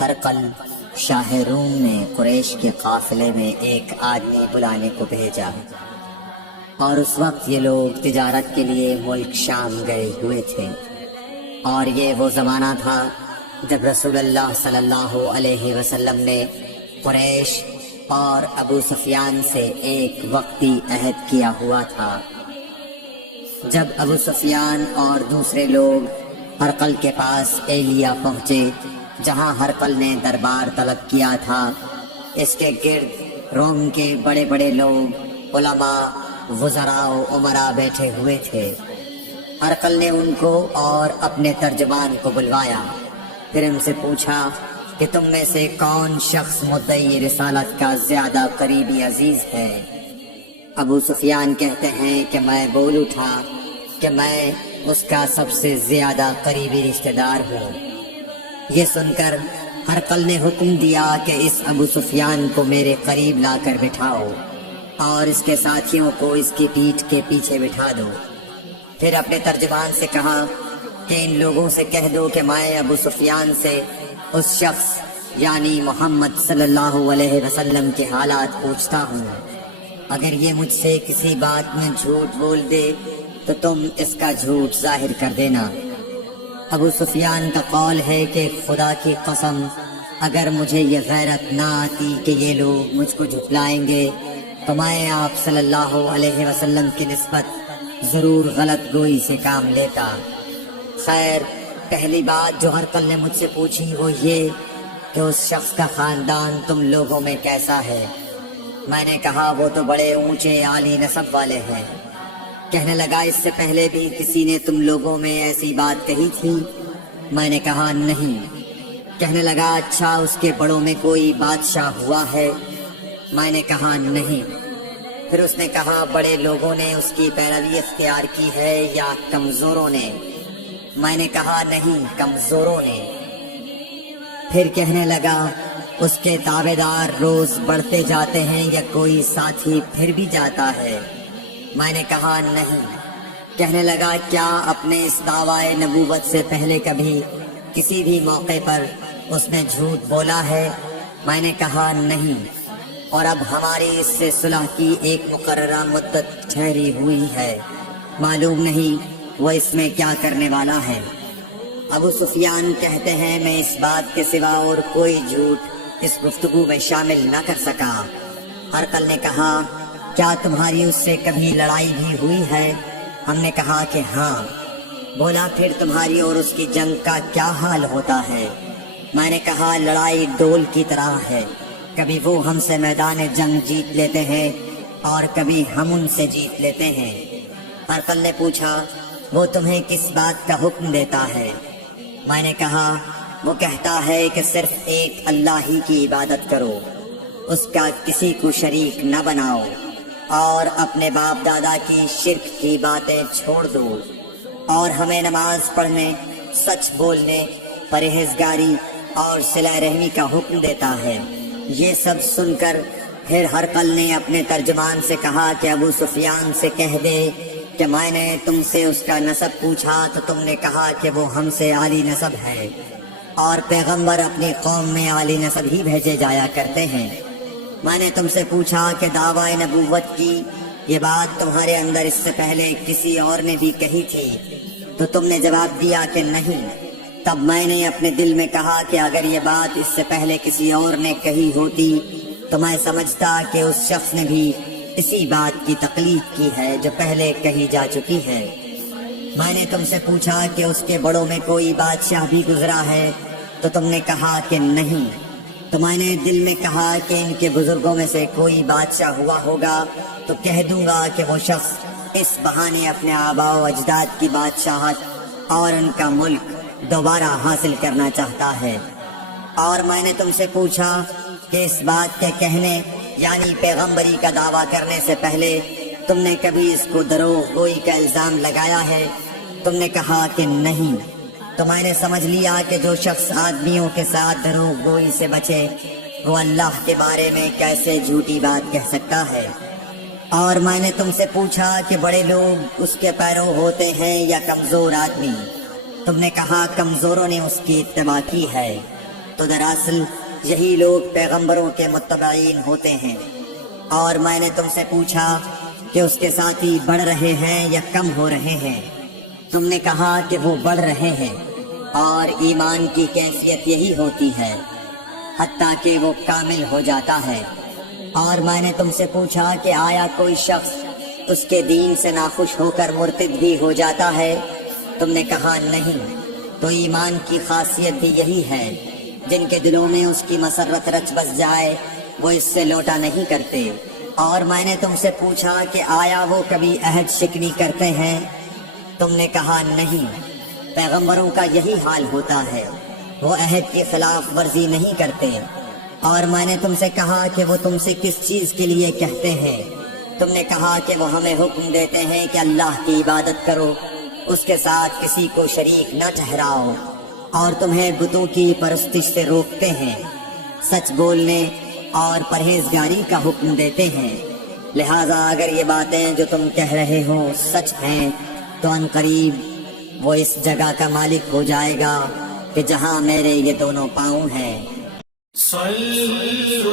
ہرقل شاہ روم نے قریش کے قافلے میں ایک آدمی بلانے کو بھیجا، اور اس وقت یہ لوگ تجارت کے لیے ملک شام گئے ہوئے تھے، اور یہ وہ زمانہ تھا جب رسول اللہ صلی اللہ علیہ وسلم نے قریش اور ابو سفیان سے ایک وقتی عہد کیا ہوا تھا۔ جب ابو سفیان اور دوسرے لوگ ہرقل کے پاس ایلیا پہنچے جہاں ہرقل نے دربار طلب کیا تھا، اس کے گرد روم کے بڑے بڑے لوگ، علماء، وزراء و امراء بیٹھے ہوئے تھے۔ ہرقل نے ان کو اور اپنے ترجمان کو بلوایا، پھر ان سے پوچھا کہ تم میں سے کون شخص مدعی رسالت کا زیادہ قریبی عزیز ہے؟ ابو سفیان کہتے ہیں کہ میں بول اٹھا کہ میں اس کا سب سے زیادہ قریبی رشتہ دار ہوں۔ یہ سن کر ہرقل نے حکم دیا کہ اس ابو سفیان کو میرے قریب لا کر بٹھاؤ اور اس کے ساتھیوں کو اس کی پیٹھ کے پیچھے بٹھا دو۔ پھر اپنے ترجمان سے کہا کہ ان لوگوں سے کہہ دو کہ میں ابو سفیان سے اس شخص یعنی محمد صلی اللہ علیہ وسلم کے حالات پوچھتا ہوں، اگر یہ مجھ سے کسی بات میں جھوٹ بول دے تو تم اس کا جھوٹ ظاہر کر دینا۔ ابو سفیان کا قول ہے کہ خدا کی قسم اگر مجھے یہ غیرت نہ آتی کہ یہ لوگ مجھ کو جھٹلائیں گے تو میں آپ صلی اللہ علیہ وسلم کی نسبت ضرور غلط گوئی سے کام لیتا۔ خیر، پہلی بات جو ہرقل نے مجھ سے پوچھی وہ یہ کہ اس شخص کا خاندان تم لوگوں میں کیسا ہے؟ میں نے کہا وہ تو بڑے اونچے عالی نسب والے ہیں۔ کہنے لگا اس سے پہلے بھی کسی نے تم لوگوں میں ایسی بات کہی تھی؟ میں نے کہا نہیں۔ کہنے لگا اچھا اس کے بڑوں میں کوئی بادشاہ ہوا ہے؟ میں نے کہا نہیں۔ پھر اس نے کہا بڑے لوگوں نے اس کی پیروی اختیار کی ہے یا کمزوروں نے؟ میں نے کہا نہیں، کمزوروں نے۔ پھر کہنے لگا اس کے تابع دار روز بڑھتے جاتے ہیں یا کوئی ساتھی پھر بھی جاتا ہے؟ میں نے کہا نہیں۔ کہنے لگا کیا اپنے اس دعوی نبوت سے پہلے کبھی کسی بھی موقع پر اس نے جھوٹ بولا ہے؟ میں نے کہا نہیں، اور اب ہماری اس سے صلح کی ایک مقررہ مدت ٹھہری ہوئی ہے، معلوم نہیں وہ اس میں کیا کرنے والا ہے۔ ابو سفیان کہتے ہیں میں اس بات کے سوا اور کوئی جھوٹ اس گفتگو میں شامل نہ کر سکا۔ ہرقل نے کہا کیا تمہاری اس سے کبھی لڑائی بھی ہوئی ہے؟ ہم نے کہا کہ ہاں۔ بولا پھر تمہاری اور اس کی جنگ کا کیا حال ہوتا ہے؟ میں نے کہا لڑائی ڈول کی طرح ہے، کبھی وہ ہم سے میدان جنگ جیت لیتے ہیں اور کبھی ہم ان سے جیت لیتے ہیں۔ ہرقل نے پوچھا وہ تمہیں کس بات کا حکم دیتا ہے؟ میں نے کہا وہ کہتا ہے کہ صرف ایک اللہ ہی کی عبادت کرو، اس کا کسی کو شریک نہ بناؤ، اور اپنے باپ دادا کی شرک کی باتیں چھوڑ دو، اور ہمیں نماز پڑھنے، سچ بولنے، پرہیزگاری اور صلہ رحمی کا حکم دیتا ہے۔ یہ سب سن کر پھر ہرقل نے اپنے ترجمان سے کہا کہ ابو سفیان سے کہہ دے کہ میں نے تم سے اس کا نسب پوچھا تو تم نے کہا کہ وہ ہم سے عالی نسب ہے، اور پیغمبر اپنی قوم میں عالی نسب ہی بھیجے جایا کرتے ہیں۔ میں نے تم سے پوچھا کہ دعوی نبوت کی یہ بات تمہارے اندر اس سے پہلے کسی اور نے بھی کہی تھی؟ تو تم نے جواب دیا کہ نہیں۔ تب میں نے اپنے دل میں کہا کہ اگر یہ بات اس سے پہلے کسی اور نے کہی ہوتی تو میں سمجھتا کہ اس شخص نے بھی اسی بات کی تقلید کی ہے جو پہلے کہی جا چکی ہے۔ میں نے تم سے پوچھا کہ اس کے بڑوں میں کوئی بادشاہ بھی گزرا ہے؟ تو تم نے کہا کہ نہیں۔ تو میں نے دل میں کہا کہ ان کے بزرگوں میں سے کوئی بادشاہ ہوا ہوگا تو کہہ دوں گا کہ وہ شخص اس بہانے اپنے آباء و اجداد کی بادشاہت اور ان کا ملک دوبارہ حاصل کرنا چاہتا ہے۔ اور میں نے تم سے پوچھا کہ اس بات کے کہنے یعنی پیغمبری کا دعویٰ کرنے سے پہلے تم نے کبھی اس کو دروغ گوئی کا الزام لگایا ہے؟ تم نے کہا کہ نہیں۔ تو میں نے سمجھ لیا کہ جو شخص آدمیوں کے ساتھ دروغ گوئی سے بچے وہ اللہ کے بارے میں کیسے جھوٹی بات کہہ سکتا ہے۔ اور میں نے تم سے پوچھا کہ بڑے لوگ اس کے پیرو ہوتے ہیں یا کمزور آدمی؟ تم نے کہا کمزوروں نے اس کی اتباع کی ہے۔ تو دراصل یہی لوگ پیغمبروں کے متبعین ہوتے ہیں۔ اور میں نے تم سے پوچھا کہ اس کے ساتھی بڑھ رہے ہیں یا کم ہو رہے ہیں؟ تم نے کہا کہ وہ بڑھ رہے ہیں، اور ایمان کی کیفیت یہی ہوتی ہے حتیٰ کہ وہ کامل ہو جاتا ہے۔ اور میں نے تم سے پوچھا کہ آیا کوئی شخص اس کے دین سے ناخوش ہو کر مرتد بھی ہو جاتا ہے؟ تم نے کہا نہیں۔ تو ایمان کی خاصیت بھی یہی ہے، جن کے دلوں میں اس کی مسرت رچ بس جائے وہ اس سے لوٹا نہیں کرتے۔ اور میں نے تم سے پوچھا کہ آیا وہ کبھی عہد شکنی کرتے ہیں؟ تم نے کہا نہیں۔ پیغمبروں کا یہی حال ہوتا ہے، وہ عہد کی خلاف ورزی نہیں کرتے۔ اور میں نے تم سے کہا کہ وہ تم سے کس چیز کے لیے کہتے ہیں؟ تم نے کہا کہ وہ ہمیں حکم دیتے ہیں کہ اللہ کی عبادت کرو، اس کے ساتھ کسی کو شریک نہ ٹھہراؤ، اور تمہیں بتوں کی پرستش سے روکتے ہیں، سچ بولنے اور پرہیزگاری کا حکم دیتے ہیں۔ لہذا اگر یہ باتیں جو تم کہہ رہے ہو سچ ہیں تو ان قریب وہ اس جگہ کا مالک ہو جائے گا کہ جہاں میرے یہ دونوں پاؤں ہیں۔ صلو